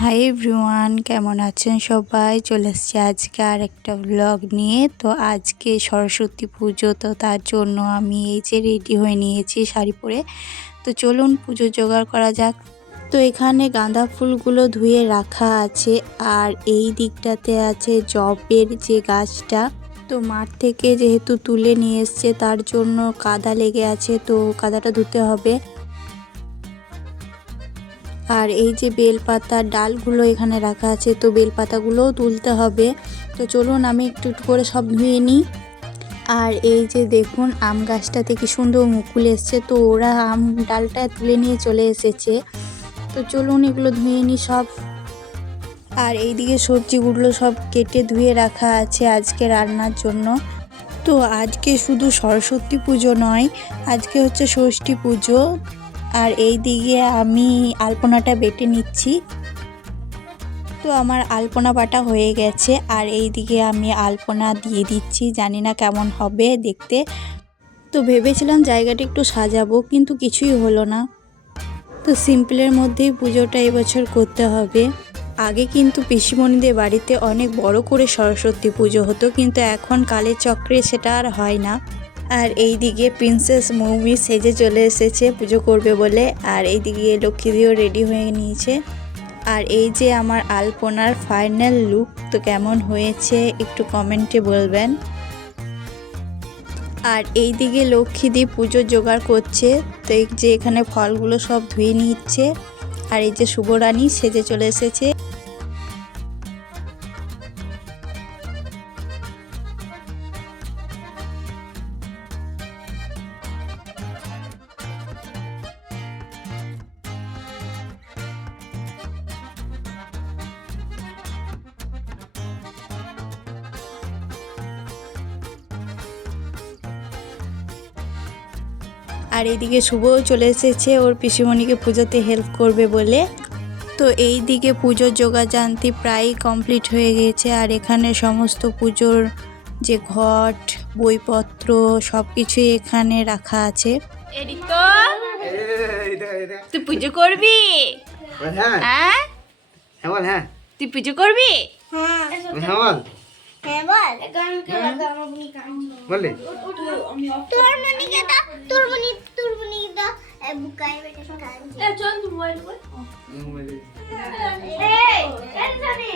Hi everyone, কেমন আছেন সবাই? চলে এসেছি আজকে আর একটা ব্লগ নিয়ে। তো আজকে সরস্বতী পুজো, তো তার জন্য আমি এই যে রেডি হয়ে নিয়েছি শাড়ি পরে। তো চলুন পুজো জোগাড় করা যাক। তো এখানে গাঁদা ফুলগুলো ধুয়ে রাখা আছে, আর এই দিকটাতে আছে জবের যে গাছটা। তো মাঠ থেকে যেহেতু তুলে নিয়ে এসছে তার জন্য কাদা লেগে আছে, তো কাদাটা ধুতে হবে। আর এই যে বেলপাতার ডালগুলো এখানে রাখা আছে, তো বেলপাতাগুলোও তুলতে হবে। তো চলুন আমি একটু একটু করে সব ধুয়ে নিই। আর এই যে দেখুন আম গাছটাতে কি সুন্দর মুকুল এসছে, তো ওরা আম ডালটা তুলে নিয়ে চলে এসেছে। তো চলুন এগুলো ধুয়ে নিই সব। আর এইদিকে সবজিগুলো সব কেটে ধুয়ে রাখা আছে আজকে রান্নার জন্য। তো আজকে শুধু সরস্বতী পুজো নয়, আজকে হচ্ছে ষষ্ঠী পুজো। আর এই দিকে আমি আলপনাটা বেটে নিচ্ছি। তো আমার আলপনা বাটা হয়ে গেছে, আর এই দিকে আমি আলপনা দিয়ে দিচ্ছি। জানি না কেমন হবে দেখতে। তো ভেবেছিলাম জায়গাটা একটু সাজাবো, কিন্তু কিছুই হলো না। তো সিম্পলের মধ্যেই পুজোটা এবছর করতে হবে। আগে কিন্তু পিসিমণিদের বাড়িতে অনেক বড় করে সরস্বতী পুজো হতো, কিন্তু এখন কালের চক্রে সেটা আর হয় না। আর এই দিকে প্রিন্সেস মৌমি সেজে চলে এসেছে পুজো করবে বলে। আর এই দিকে লক্ষ্মীদিও রেডি হয়ে নিয়েছে। আর এই যে আমার আলপনার ফাইনাল লুক, তো কেমন হয়েছে একটু কমেন্টে বলবেন। আর এই দিকে লক্ষ্মীদি পুজো জোগাড় করছে। তো এই যে এখানে ফলগুলো সব ধুয়ে নিচ্ছে। আর এই যে শুভরানী সেজে চলে এসেছে। আর এইদিকে শুভও চলে এসেছে ওর পিসিমণিকে পুজোতে হেল্প করবে বলে। তো এই দিকে পুজোর জোগাড়যন্ত্র প্রায় কমপ্লিট হয়ে গেছে। আর এখানে সমস্ত পুজোর যে ঘট, বইপত্র সব কিছুই এখানে রাখা আছে। তুই পুজো করবি? হ্যাঁ, তুই পুজো করবি? বলে তোর মনিকে দাও, তোর মনিকে দাও বুকাই বেটা কাঞ্জি এ চল তুই মোবাইল বল এই জানি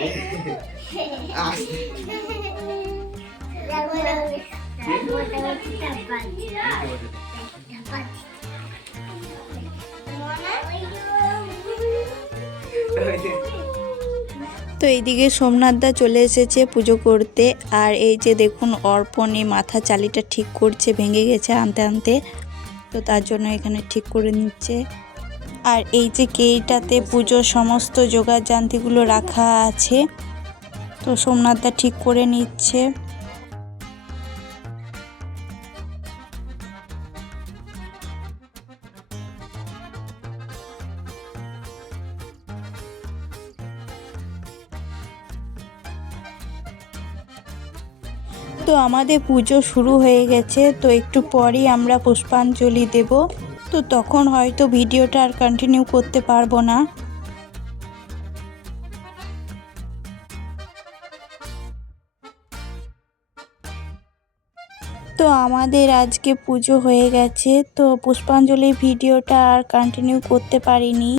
তো এইদিকে সোমনাথদা চলে এসেছে পুজো করতে। আর এই যে দেখুন অর্পণী মাথা চালিটা ঠিক করছে, ভেঙে গেছে আনতে আনতে। তো তার জন্য এখানে ঠিক করে নিচ্ছে। আর এই যে কেইটাতে পুজোর সমস্ত জোগাড়যন্ত্রগুলো রাখা আছে, তো সোমনাথদা ঠিক করে নিচ্ছে। তো আমাদের পুজো শুরু হয়ে গেছে, তো একটু পরেই আমরা পুষ্পাঞ্জলি দেব। তো তখন হয়তো ভিডিওটা আর কন্টিনিউ করতে পারবো না। তো আমাদের আজকে পুজো হয়ে গেছে, তো পুষ্পাঞ্জলির ভিডিওটা আর কন্টিনিউ করতে পারিনি।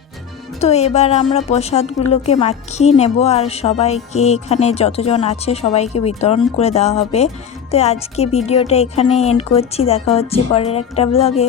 তো এবার আমরা প্রসাদগুলোকে মাখিয়ে নেব, আর সবাইকে এখানে যতজন আছে সবাইকে বিতরণ করে দেওয়া হবে। তো আজকে ভিডিওটা এখানে এন্ড করছি। দেখা হচ্ছে পরের একটা ব্লগে।